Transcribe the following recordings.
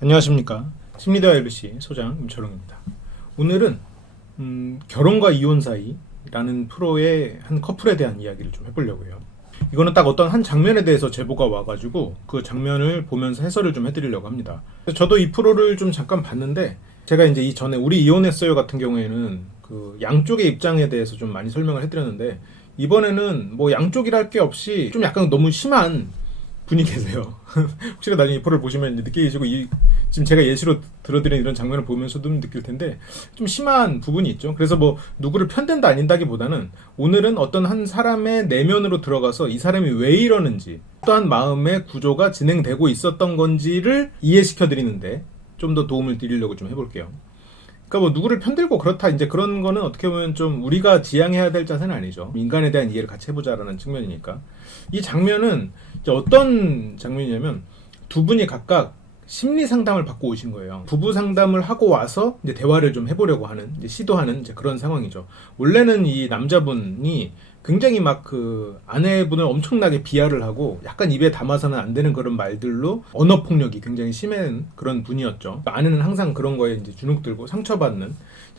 안녕하십니까. 심리대화 LC 소장 임철웅입니다. 오늘은 결혼과 이혼 사이라는 프로의 한 커플에 대한 이야기를 좀 해보려고 해요. 이거는 딱 어떤 한 장면에 대해서 제보가 와가지고 그 장면을 보면서 해설을 좀 해드리려고 합니다. 저도 이 프로를 좀 잠깐 봤는데, 제가 이제 이전에 우리 이혼했어요 같은 경우에는 그 양쪽의 입장에 대해서 좀 많이 설명을 해드렸는데, 이번에는 뭐 양쪽이랄 게 없이 좀 약간 너무 심한 분이 계세요. 혹시나 나중에 이 프로를 보시면 느끼시고, 지금 제가 예시로 들어드린 이런 장면을 보면서도 느낄 텐데 좀 심한 부분이 있죠. 그래서 뭐 누구를 편된다 아닌다기보다는 오늘은 어떤 한 사람의 내면으로 들어가서 이 사람이 왜 이러는지, 어떠한 마음의 구조가 진행되고 있었던 건지를 이해시켜 드리는데 좀 더 도움을 드리려고 좀 해볼게요. 그러니까 뭐 누구를 편들고 그렇다, 이제 그런 거는 어떻게 보면 좀 우리가 지향해야 될 자세는 아니죠. 인간에 대한 이해를 같이 해보자라는 측면이니까. 이 장면은 이제 어떤 장면이냐면, 두 분이 각각 심리 상담을 받고 오신 거예요. 부부 상담을 하고 와서 이제 대화를 좀 해보려고 하는, 이제 시도하는 이제 그런 상황이죠. 원래는 이 남자분이 굉장히 막 그 아내분을 엄청나게 비하를 하고 약간 입에 담아서는 안 되는 그런 말들로 언어 폭력이 굉장히 심한 그런 분이었죠. 아내는 항상 그런 거에 이제 주눅들고 상처받는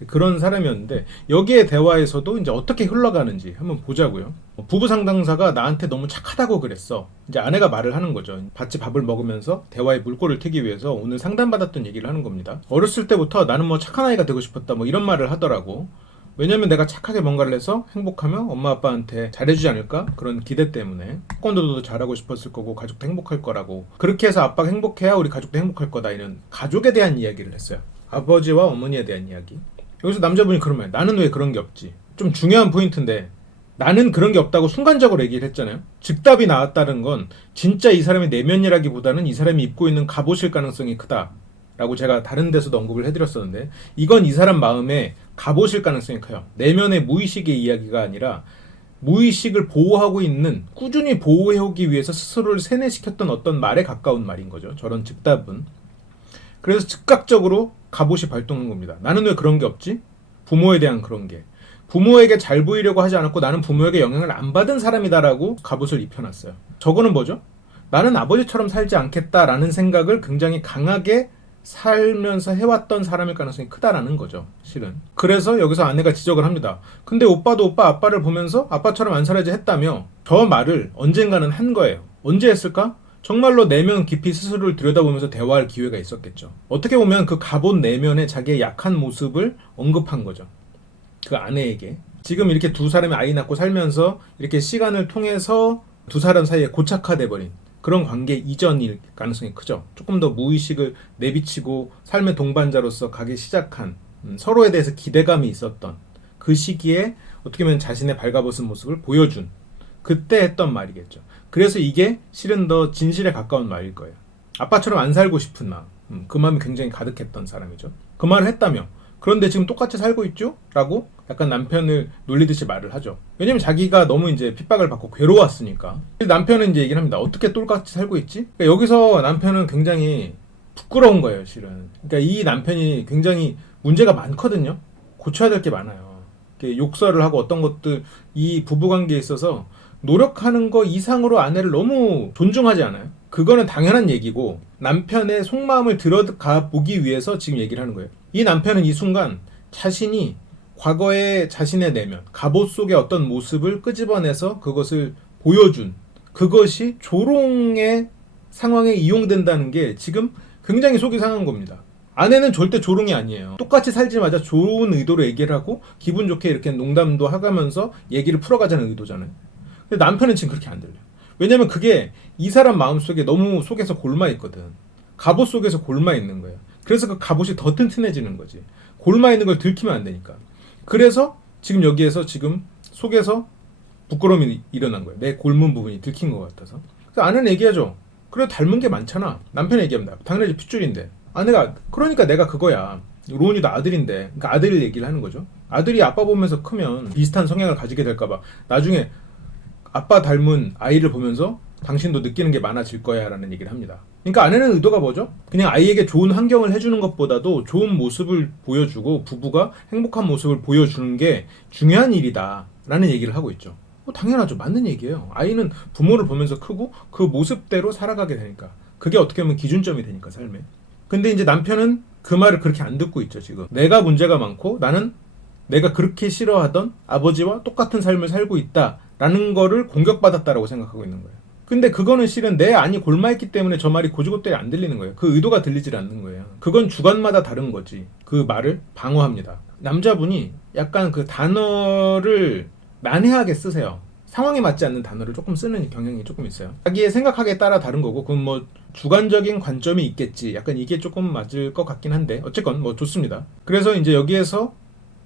그런 사람이었는데, 여기에 대화에서도 이제 어떻게 흘러가는지 한번 보자고요. 부부 상담사가 나한테 너무 착하다고 그랬어. 이제 아내가 말을 하는 거죠. 같이 밥을 먹으면서 대화에 물꼬를 트기 위해서 오늘 상담받았던 얘기를 하는 겁니다. 어렸을 때부터 나는 뭐 착한 아이가 되고 싶었다, 뭐 이런 말을 하더라고. 왜냐면 내가 착하게 뭔가를 해서 행복하면 엄마 아빠한테 잘해주지 않을까? 그런 기대 때문에 태권도도 잘하고 싶었을 거고 가족도 행복할 거라고, 그렇게 해서 아빠가 행복해야 우리 가족도 행복할 거다, 이런 가족에 대한 이야기를 했어요. 아버지와 어머니에 대한 이야기. 여기서 남자분이 그런 말, 나는 왜 그런 게 없지? 좀 중요한 포인트인데, 나는 그런 게 없다고 순간적으로 얘기를 했잖아요. 즉답이 나왔다는 건 진짜 이 사람의 내면이라기보다는 이 사람이 입고 있는 갑옷일 가능성이 크다 라고 제가 다른 데서도 언급을 해드렸었는데, 이건 이 사람 마음에 갑옷일 가능성이 커요. 내면의 무의식의 이야기가 아니라 무의식을 보호하고 있는, 꾸준히 보호해오기 위해서 스스로를 세뇌시켰던 어떤 말에 가까운 말인 거죠. 저런 즉답은. 그래서 즉각적으로 갑옷이 발동한 겁니다. 나는 왜 그런 게 없지? 부모에 대한 그런 게. 부모에게 잘 보이려고 하지 않았고 나는 부모에게 영향을 안 받은 사람이다라고 갑옷을 입혀놨어요. 저거는 뭐죠? 나는 아버지처럼 살지 않겠다라는 생각을 굉장히 강하게 살면서 해왔던 사람일 가능성이 크다라는 거죠, 실은. 그래서 여기서 아내가 지적을 합니다. 근데 오빠도 오빠 아빠를 보면서 아빠처럼 안 살아야지 했다며. 저 말을 언젠가는 한 거예요. 언제 했을까? 정말로 내면 깊이 스스로를 들여다보면서 대화할 기회가 있었겠죠. 어떻게 보면 그 갑옷 내면의 자기의 약한 모습을 언급한 거죠, 그 아내에게. 지금 이렇게 두 사람이 아이 낳고 살면서 이렇게 시간을 통해서 두 사람 사이에 고착화돼 버린 그런 관계 이전일 가능성이 크죠. 조금 더 무의식을 내비치고 삶의 동반자로서 가기 시작한, 서로에 대해서 기대감이 있었던 그 시기에 어떻게 보면 자신의 발가벗은 모습을 보여준, 그때 했던 말이겠죠. 그래서 이게 실은 더 진실에 가까운 말일 거예요. 아빠처럼 안 살고 싶은 마음, 그 마음이 굉장히 가득했던 사람이죠. 그 말을 했다며. 그런데 지금 똑같이 살고 있죠? 라고 약간 남편을 놀리듯이 말을 하죠. 왜냐면 자기가 너무 이제 핍박을 받고 괴로웠으니까. 남편은 이제 얘기를 합니다. 어떻게 똑같이 살고 있지? 그러니까 여기서 남편은 굉장히 부끄러운 거예요, 실은. 그러니까 이 남편이 굉장히 문제가 많거든요. 고쳐야 될 게 많아요. 욕설을 하고 어떤 것들, 이 부부관계에 있어서 노력하는 거 이상으로 아내를 너무 존중하지 않아요? 그거는 당연한 얘기고, 남편의 속마음을 들어가 보기 위해서 지금 얘기를 하는 거예요. 이 남편은 이 순간 자신이 과거의 자신의 내면, 갑옷 속의 어떤 모습을 끄집어내서 그것을 보여준, 그것이 조롱의 상황에 이용된다는 게 지금 굉장히 속이 상한 겁니다. 아내는 절대 조롱이 아니에요. 똑같이 살지마자 좋은 의도로 얘기를 하고 기분 좋게 이렇게 농담도 하가면서 얘기를 풀어가자는 의도잖아요. 근데 남편은 지금 그렇게 안 들려요. 왜냐면 그게 이 사람 마음속에 너무 속에서 골마 있거든. 갑옷 속에서 골마 있는 거예요. 그래서 그 갑옷이 더 튼튼해지는 거지. 골마 있는 걸 들키면 안 되니까. 그래서 지금 여기에서 지금 속에서 부끄러움이 일어난 거예요. 내 골문 부분이 들킨 것 같아서. 그래서 아내는 얘기하죠. 그래, 닮은 게 많잖아. 남편이 얘기합니다. 당연히 핏줄인데. 아내가, 그러니까 내가 그거야. 로운이도 아들인데. 그러니까 아들 얘기를 하는 거죠. 아들이 아빠 보면서 크면 비슷한 성향을 가지게 될까봐 나중에 아빠 닮은 아이를 보면서 당신도 느끼는 게 많아질 거야 라는 얘기를 합니다. 그러니까 아내는 의도가 뭐죠? 그냥 아이에게 좋은 환경을 해주는 것보다도 좋은 모습을 보여주고 부부가 행복한 모습을 보여주는 게 중요한 일이다 라는 얘기를 하고 있죠. 당연하죠. 맞는 얘기예요. 아이는 부모를 보면서 크고 그 모습대로 살아가게 되니까. 그게 어떻게 보면 기준점이 되니까, 삶에. 근데 이제 남편은 그 말을 그렇게 안 듣고 있죠, 지금. 내가 문제가 많고 나는 내가 그렇게 싫어하던 아버지와 똑같은 삶을 살고 있다라는 거를 공격받았다라고 생각하고 있는 거예요. 근데 그거는 실은 내 안이 골마있기 때문에 저 말이 고지고대로 안 들리는 거예요. 그 의도가 들리질 않는 거예요. 그건 주관마다 다른 거지. 그 말을 방어합니다. 남자분이 약간 그 단어를 난해하게 쓰세요. 상황에 맞지 않는 단어를 조금 쓰는 경향이 조금 있어요. 자기의 생각하기에 따라 다른 거고, 그건 뭐 주관적인 관점이 있겠지. 약간 이게 조금 맞을 것 같긴 한데, 어쨌건 뭐 좋습니다. 그래서 이제 여기에서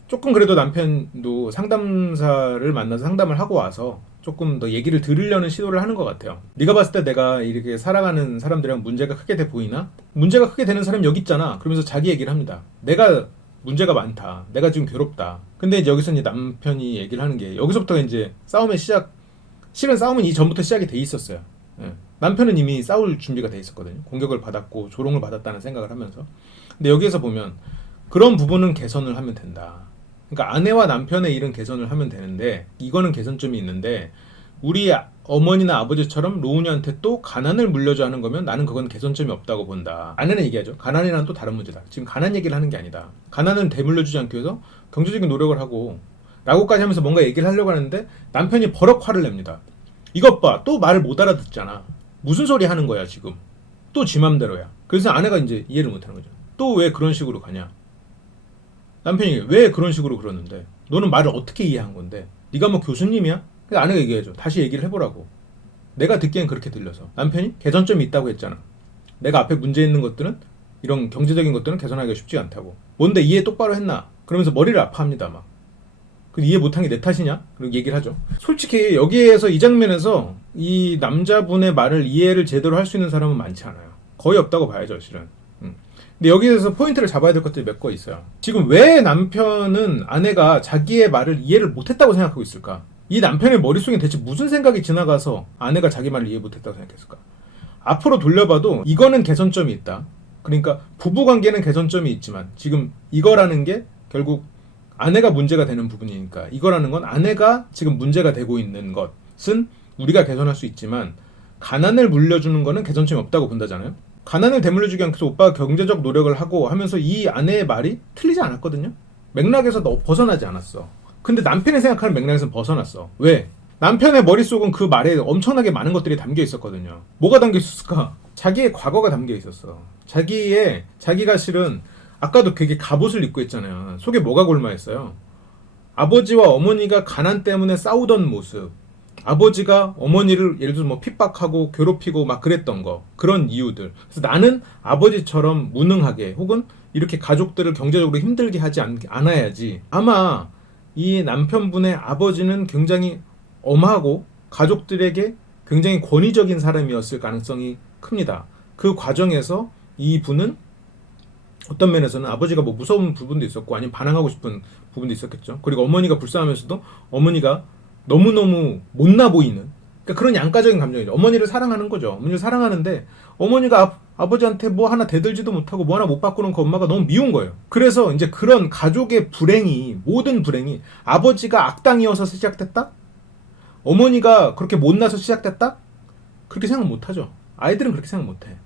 조금 그래도 남편도 상담사를 만나서 상담을 하고 와서 조금 더 얘기를 들으려는 시도를 하는 것 같아요. 네가 봤을 때 내가 이렇게 살아가는 사람들이랑 문제가 크게 돼 보이나? 문제가 크게 되는 사람이 여기 있잖아. 그러면서 자기 얘기를 합니다. 내가 문제가 많다. 내가 지금 괴롭다. 근데 이제 여기서 이제 남편이 얘기를 하는 게, 여기서부터 이제 싸움의 시작, 실은 싸움은 이전부터 시작이 돼 있었어요. 예. 남편은 이미 싸울 준비가 돼 있었거든요. 공격을 받았고 조롱을 받았다는 생각을 하면서. 근데 여기에서 보면 그런 부분은 개선을 하면 된다. 그러니까 아내와 남편의 일은 개선을 하면 되는데, 이거는 개선점이 있는데, 우리 어머니나 아버지처럼 로운이한테 또 가난을 물려줘 하는 거면 나는 그건 개선점이 없다고 본다. 아내는 얘기하죠. 가난이란 또 다른 문제다. 지금 가난 얘기를 하는 게 아니다. 가난은 되물려주지 않기 위해서 경제적인 노력을 하고 라고까지 하면서 뭔가 얘기를 하려고 하는데, 남편이 버럭 화를 냅니다. 이것 봐, 또 말을 못 알아듣잖아. 무슨 소리 하는 거야 지금. 또 지 맘대로야. 그래서 아내가 이제 이해를 못하는 거죠. 또 왜 그런 식으로 가냐. 남편이 왜 그런 식으로 그러는데, 너는 말을 어떻게 이해한 건데, 네가 뭐 교수님이야? 그래서 아내가 얘기해줘. 다시 얘기를 해보라고. 내가 듣기엔 그렇게 들려서. 남편이 개선점이 있다고 했잖아. 내가 앞에 문제 있는 것들은, 이런 경제적인 것들은 개선하기가 쉽지 않다고. 뭔데 이해 똑바로 했나? 그러면서 머리를 아파합니다 막. 근데 이해 못한 게 내 탓이냐? 그리고 얘기를 하죠. 솔직히 여기에서, 이 장면에서 이 남자분의 말을 이해를 제대로 할 수 있는 사람은 많지 않아요. 거의 없다고 봐야죠 실은. 근데 여기에서 포인트를 잡아야 될 것들이 몇 거 있어요. 지금 왜 남편은 아내가 자기의 말을 이해를 못했다고 생각하고 있을까? 이 남편의 머릿속에 대체 무슨 생각이 지나가서 아내가 자기 말을 이해 못했다고 생각했을까? 앞으로 돌려봐도 이거는 개선점이 있다. 그러니까 부부관계는 개선점이 있지만, 지금 이거라는 게 결국 아내가 문제가 되는 부분이니까, 이거라는 건 아내가 지금 문제가 되고 있는 것은 우리가 개선할 수 있지만, 가난을 물려주는 거는 개선점이 없다고 본다잖아요. 가난을 되물려주기 않기 위해서 오빠가 경제적 노력을 하고 하면서 이 아내의 말이 틀리지 않았거든요. 맥락에서 벗어나지 않았어. 근데 남편이 생각하는 맥락에서는 벗어났어. 왜? 남편의 머릿속은 그 말에 엄청나게 많은 것들이 담겨 있었거든요. 뭐가 담겨 있었을까? 자기의 과거가 담겨 있었어. 자기가 실은 아까도 되게 갑옷을 입고 있잖아요. 속에 뭐가 골마했어요? 아버지와 어머니가 가난 때문에 싸우던 모습, 아버지가 어머니를 예를 들어서 뭐 핍박하고 괴롭히고 막 그랬던 거, 그런 이유들. 그래서 나는 아버지처럼 무능하게, 혹은 이렇게 가족들을 경제적으로 힘들게 하지 않아야지. 아마 이 남편분의 아버지는 굉장히 엄하고 가족들에게 굉장히 권위적인 사람이었을 가능성이 큽니다. 그 과정에서 이 분은 어떤 면에서는 아버지가 뭐 무서운 부분도 있었고, 아니면 반항하고 싶은 부분도 있었겠죠. 그리고 어머니가 불쌍하면서도 어머니가 너무너무 못나 보이는, 그러니까 그런 양가적인 감정이죠. 어머니를 사랑하는 거죠. 어머니를 사랑하는데 어머니가 아버지한테 뭐 하나 대들지도 못하고 뭐 하나 못 바꾸는 그 엄마가 너무 미운 거예요. 그래서 이제 그런 가족의 불행이, 모든 불행이 아버지가 악당이어서 시작됐다? 어머니가 그렇게 못나서 시작됐다? 그렇게 생각 못하죠. 아이들은 그렇게 생각 못해.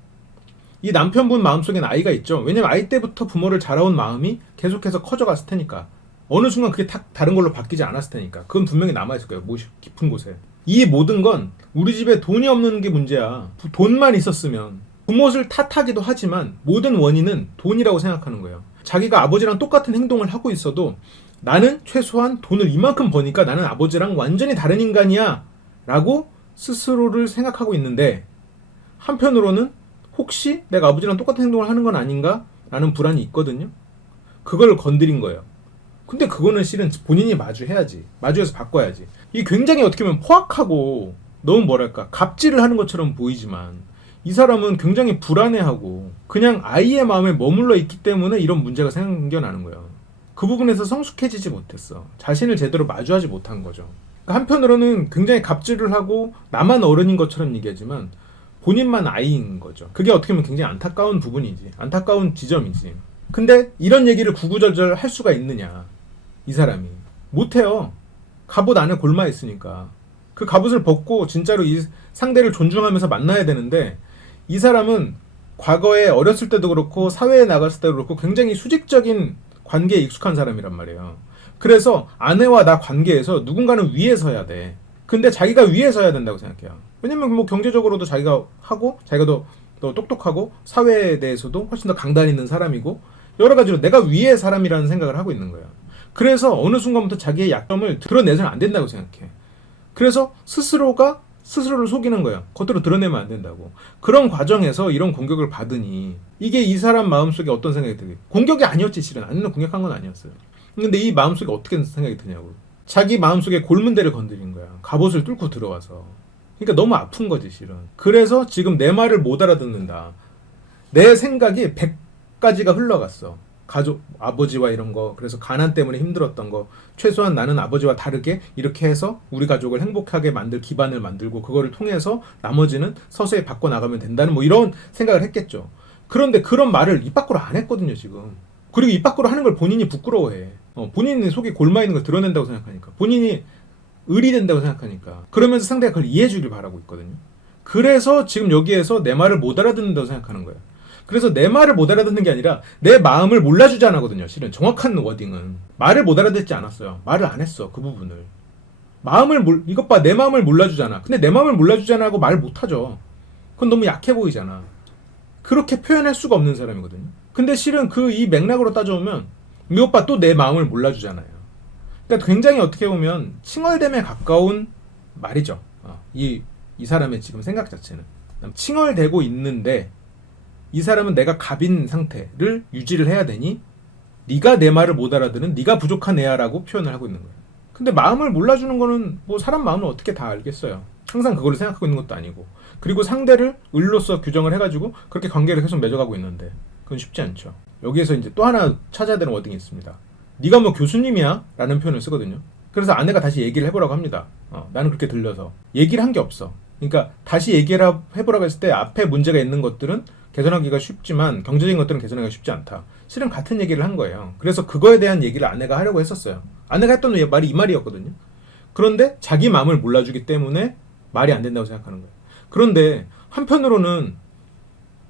이 남편분 마음속엔 아이가 있죠. 왜냐면 아이 때부터 부모를 자라온 마음이 계속해서 커져갔을 테니까. 어느 순간 그게 탁 다른 걸로 바뀌지 않았을 테니까. 그건 분명히 남아있을 거예요. 깊은 곳에. 이 모든 건 우리 집에 돈이 없는 게 문제야. 돈만 있었으면. 부모를 탓하기도 하지만 모든 원인은 돈이라고 생각하는 거예요. 자기가 아버지랑 똑같은 행동을 하고 있어도 나는 최소한 돈을 이만큼 버니까 나는 아버지랑 완전히 다른 인간이야 라고 스스로를 생각하고 있는데, 한편으로는 혹시 내가 아버지랑 똑같은 행동을 하는 건 아닌가 라는 불안이 있거든요. 그걸 건드린 거예요. 근데 그거는 실은 본인이 마주해야지. 마주해서 바꿔야지. 이게 굉장히 어떻게 보면 포악하고 너무 뭐랄까 갑질을 하는 것처럼 보이지만, 이 사람은 굉장히 불안해하고 그냥 아이의 마음에 머물러 있기 때문에 이런 문제가 생겨나는 거예요. 그 부분에서 성숙해지지 못했어. 자신을 제대로 마주하지 못한 거죠. 한편으로는 굉장히 갑질을 하고 나만 어른인 것처럼 얘기하지만 본인만 아이인 거죠. 그게 어떻게 보면 굉장히 안타까운 부분이지. 안타까운 지점이지. 근데 이런 얘기를 구구절절 할 수가 있느냐, 이 사람이. 못해요. 갑옷 안에 골마 있으니까. 그 갑옷을 벗고 진짜로 이 상대를 존중하면서 만나야 되는데, 이 사람은 과거에 어렸을 때도 그렇고 사회에 나갔을 때도 그렇고 굉장히 수직적인 관계에 익숙한 사람이란 말이에요. 그래서 아내와 나 관계에서 누군가는 위에 서야 돼. 근데 자기가 위에 서야 된다고 생각해요. 왜냐면 뭐 경제적으로도 자기가 하고 자기가 더 똑똑하고 사회에 대해서도 훨씬 더 강단 있는 사람이고 여러 가지로 내가 위의 사람이라는 생각을 하고 있는 거예요. 그래서 어느 순간부터 자기의 약점을 드러내서는 안 된다고 생각해. 그래서 스스로가 스스로를 속이는 거예요. 겉으로 드러내면 안 된다고. 그런 과정에서 이런 공격을 받으니 이게 이 사람 마음속에 어떤 생각이 들게? 공격이 아니었지 실은. 아니면 공격한 건 아니었어요. 근데 이 마음속에 어떻게 생각이 드냐고. 자기 마음속에 골문 대를 건드린 거야. 갑옷을 뚫고 들어와서. 그러니까 너무 아픈 거지 실은. 그래서 지금 내 말을 못 알아듣는다. 내 생각이 100가지가 흘러갔어. 가족, 아버지와 이런 거, 그래서 가난 때문에 힘들었던 거, 최소한 나는 아버지와 다르게 이렇게 해서 우리 가족을 행복하게 만들 기반을 만들고 그거를 통해서 나머지는 서서히 바꿔나가면 된다는 뭐 이런 생각을 했겠죠. 그런데 그런 말을 입 밖으로 안 했거든요 지금. 그리고 입 밖으로 하는 걸 본인이 부끄러워해. 본인의 속에 골마 있는 걸 드러낸다고 생각하니까, 본인이 을이 된다고 생각하니까, 그러면서 상대가 그걸 이해해 주길 바라고 있거든요. 그래서 지금 여기에서 내 말을 못 알아듣는다고 생각하는 거예요. 그래서 내 말을 못 알아듣는 게 아니라 내 마음을 몰라주지 않았거든요. 실은 정확한 워딩은 말을 못 알아듣지 않았어요. 말을 안 했어. 그 부분을. 이것 봐, 내 마음을 몰라주잖아. 근데 내 마음을 몰라주잖아 하고 말 못하죠. 그건 너무 약해 보이잖아. 그렇게 표현할 수가 없는 사람이거든요. 근데 실은 이 맥락으로 따져보면 이것 봐, 또 내 마음을 몰라주잖아요. 그러니까 굉장히 어떻게 보면 칭얼댐에 가까운 말이죠. 이 사람의 지금 생각 자체는 칭얼대고 있는데, 이 사람은 내가 갑인 상태를 유지를 해야 되니 네가 내 말을 못 알아듣는 네가 부족한 애야라고 표현을 하고 있는 거예요. 근데 마음을 몰라주는 거는 뭐 사람 마음을 어떻게 다 알겠어요. 항상 그걸 생각하고 있는 것도 아니고, 그리고 상대를 을로서 규정을 해가지고 그렇게 관계를 계속 맺어가고 있는데 그건 쉽지 않죠. 여기에서 이제 또 하나 찾아야 되는 워딩이 있습니다. 네가 뭐 교수님이야? 라는 표현을 쓰거든요. 그래서 아내가 다시 얘기를 해보라고 합니다. 나는 그렇게 들려서 얘기를 한 게 없어. 그러니까 다시 얘기를 해보라고 했을 때 앞에 문제가 있는 것들은 개선하기가 쉽지만 경제적인 것들은 개선하기가 쉽지 않다. 실은 같은 얘기를 한 거예요. 그래서 그거에 대한 얘기를 아내가 하려고 했었어요. 아내가 했던 말이 이 말이었거든요. 그런데 자기 마음을 몰라주기 때문에 말이 안 된다고 생각하는 거예요. 그런데 한편으로는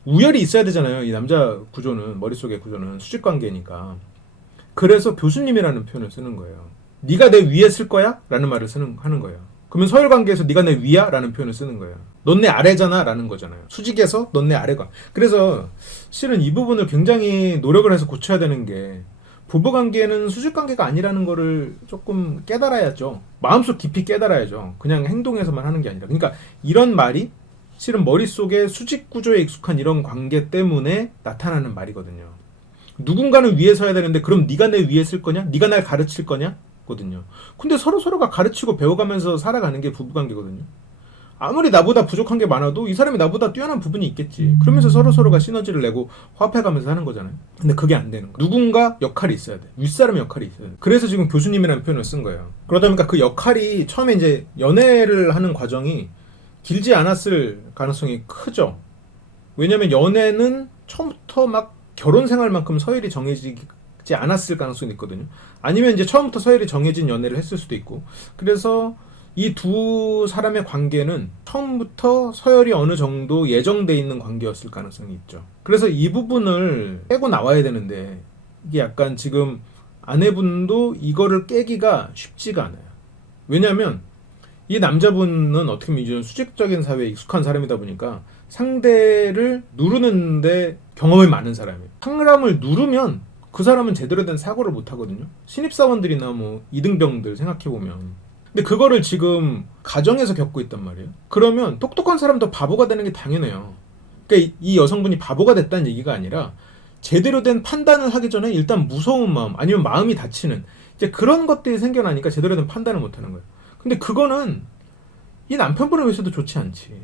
우열이 있어야 되잖아요. 이 남자 구조는, 머릿속의 구조는 수직관계니까. 그래서 교수님이라는 표현을 쓰는 거예요. 네가 내 위에 쓸 거야? 라는 말을 하는 거예요. 그러면 서열관계에서 네가 내 위야? 라는 표현을 쓰는 거예요. 넌 내 아래잖아? 라는 거잖아요. 수직에서 넌 내 아래가. 그래서 실은 이 부분을 굉장히 노력을 해서 고쳐야 되는 게, 부부관계는 수직관계가 아니라는 거를 조금 깨달아야죠. 마음속 깊이 깨달아야죠. 그냥 행동에서만 하는 게 아니라. 그러니까 이런 말이 실은 머릿속에 수직구조에 익숙한 이런 관계 때문에 나타나는 말이거든요. 누군가는 위에 서야 되는데 그럼 네가 내 위에 쓸 거냐? 네가 날 가르칠 거냐? 거든요. 근데 서로가 가르치고 배워가면서 살아가는 게 부부관계거든요. 아무리 나보다 부족한 게 많아도 이 사람이 나보다 뛰어난 부분이 있겠지. 그러면서 서로가 시너지를 내고 화합해가면서 하는 거잖아요. 근데 그게 안 되는 거예요. 누군가 역할이 있어야 돼. 윗사람의 역할이 있어야 돼. 그래서 지금 교수님이라는 표현을 쓴 거예요. 그러다 보니까 그 역할이 처음에 이제 연애를 하는 과정이 길지 않았을 가능성이 크죠. 왜냐면 연애는 처음부터 막 결혼 생활만큼 서열이 정해지지 않았을 가능성이 있거든요. 아니면 이제 처음부터 서열이 정해진 연애를 했을 수도 있고. 그래서 이 두 사람의 관계는 처음부터 서열이 어느 정도 예정돼 있는 관계였을 가능성이 있죠. 그래서 이 부분을 깨고 나와야 되는데 이게 약간 지금 아내분도 이거를 깨기가 쉽지가 않아요. 왜냐하면 이 남자분은 어떻게 보면 이제 수직적인 사회에 익숙한 사람이다 보니까 상대를 누르는데 경험이 많은 사람이에요. 사람을 누르면 그 사람은 제대로 된 사고를 못 하거든요. 신입사원들이나 뭐 이등병들 생각해보면. 근데 그거를 지금 가정에서 겪고 있단 말이에요. 그러면 똑똑한 사람도 바보가 되는 게 당연해요. 그러니까 이 여성분이 바보가 됐다는 얘기가 아니라 제대로 된 판단을 하기 전에 일단 무서운 마음, 아니면 마음이 다치는 이제 그런 것들이 생겨나니까 제대로 된 판단을 못 하는 거예요. 근데 그거는 이 남편분을 위해서도 좋지 않지.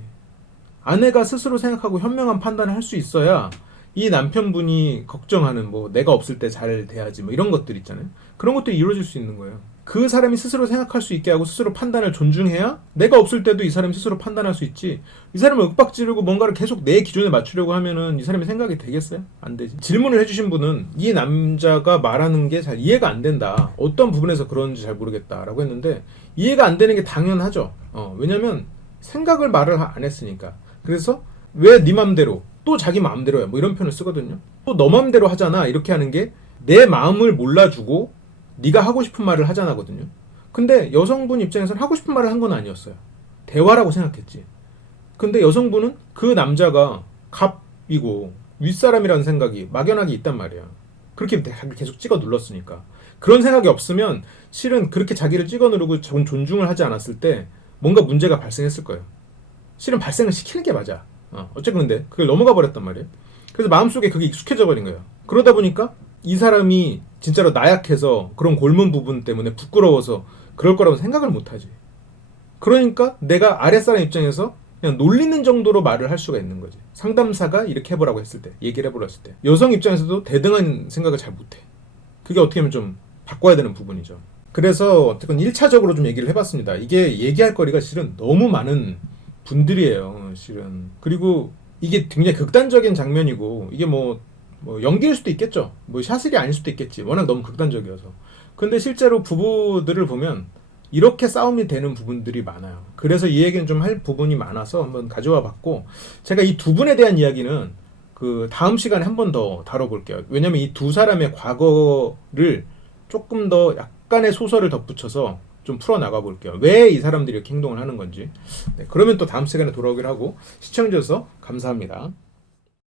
아내가 스스로 생각하고 현명한 판단을 할 수 있어야 이 남편분이 걱정하는 뭐 내가 없을 때 잘 돼야지 뭐 이런 것들 있잖아요. 그런 것들이 이루어질 수 있는 거예요. 그 사람이 스스로 생각할 수 있게 하고 스스로 판단을 존중해야 내가 없을 때도 이 사람이 스스로 판단할 수 있지. 이 사람을 윽박지르고 뭔가를 계속 내 기준에 맞추려고 하면은 이 사람이 생각이 되겠어요? 안 되지. 질문을 해주신 분은 이 남자가 말하는 게 잘 이해가 안 된다. 어떤 부분에서 그런지 잘 모르겠다라고 했는데 이해가 안 되는 게 당연하죠. 왜냐면 생각을 말을 안 했으니까. 그래서 왜 네 맘대로 또 자기 마음대로 해. 뭐 이런 표현을 쓰거든요. 또 너 마음대로 하잖아. 이렇게 하는 게 내 마음을 몰라주고 네가 하고 싶은 말을 하잖아거든요. 근데 여성분 입장에서는 하고 싶은 말을 한 건 아니었어요. 대화라고 생각했지. 근데 여성분은 그 남자가 갑이고 윗사람이라는 생각이 막연하게 있단 말이야. 그렇게 계속 찍어 눌렀으니까. 그런 생각이 없으면 실은 그렇게 자기를 찍어 누르고 존중을 하지 않았을 때 뭔가 문제가 발생했을 거예요. 실은 발생을 시키는 게 맞아. 어쨌든 근데 그걸 넘어가 버렸단 말이에요. 그래서 마음속에 그게 익숙해져 버린 거예요. 그러다 보니까 이 사람이 진짜로 나약해서 그런 골문 부분 때문에 부끄러워서 그럴 거라고 생각을 못 하지. 그러니까 내가 아랫사람 입장에서 그냥 놀리는 정도로 말을 할 수가 있는 거지. 상담사가 이렇게 해보라고 했을 때, 얘기를 해보라고 했을 때. 여성 입장에서도 대등한 생각을 잘 못해. 그게 어떻게 보면 좀 바꿔야 되는 부분이죠. 그래서 어쨌든 1차적으로 좀 얘기를 해봤습니다. 이게 얘기할 거리가 실은 너무 많은 분들이에요. 실은. 그리고 이게 굉장히 극단적인 장면이고 이게 뭐 연기일 수도 있겠죠. 뭐 샤슬이 아닐 수도 있겠지. 워낙 너무 극단적이어서. 근데 실제로 부부들을 보면 이렇게 싸움이 되는 부분들이 많아요. 그래서 이 얘기는 좀 할 부분이 많아서 한번 가져와 봤고, 제가 이 두 분에 대한 이야기는 그 다음 시간에 한 번 더 다뤄볼게요. 왜냐면 이 두 사람의 과거를 조금 더 약간의 소설을 덧붙여서 좀 풀어나가 볼게요. 왜 이 사람들이 이렇게 행동을 하는 건지. 네, 그러면 또 다음 시간에 돌아오기로 하고, 시청해주셔서 감사합니다.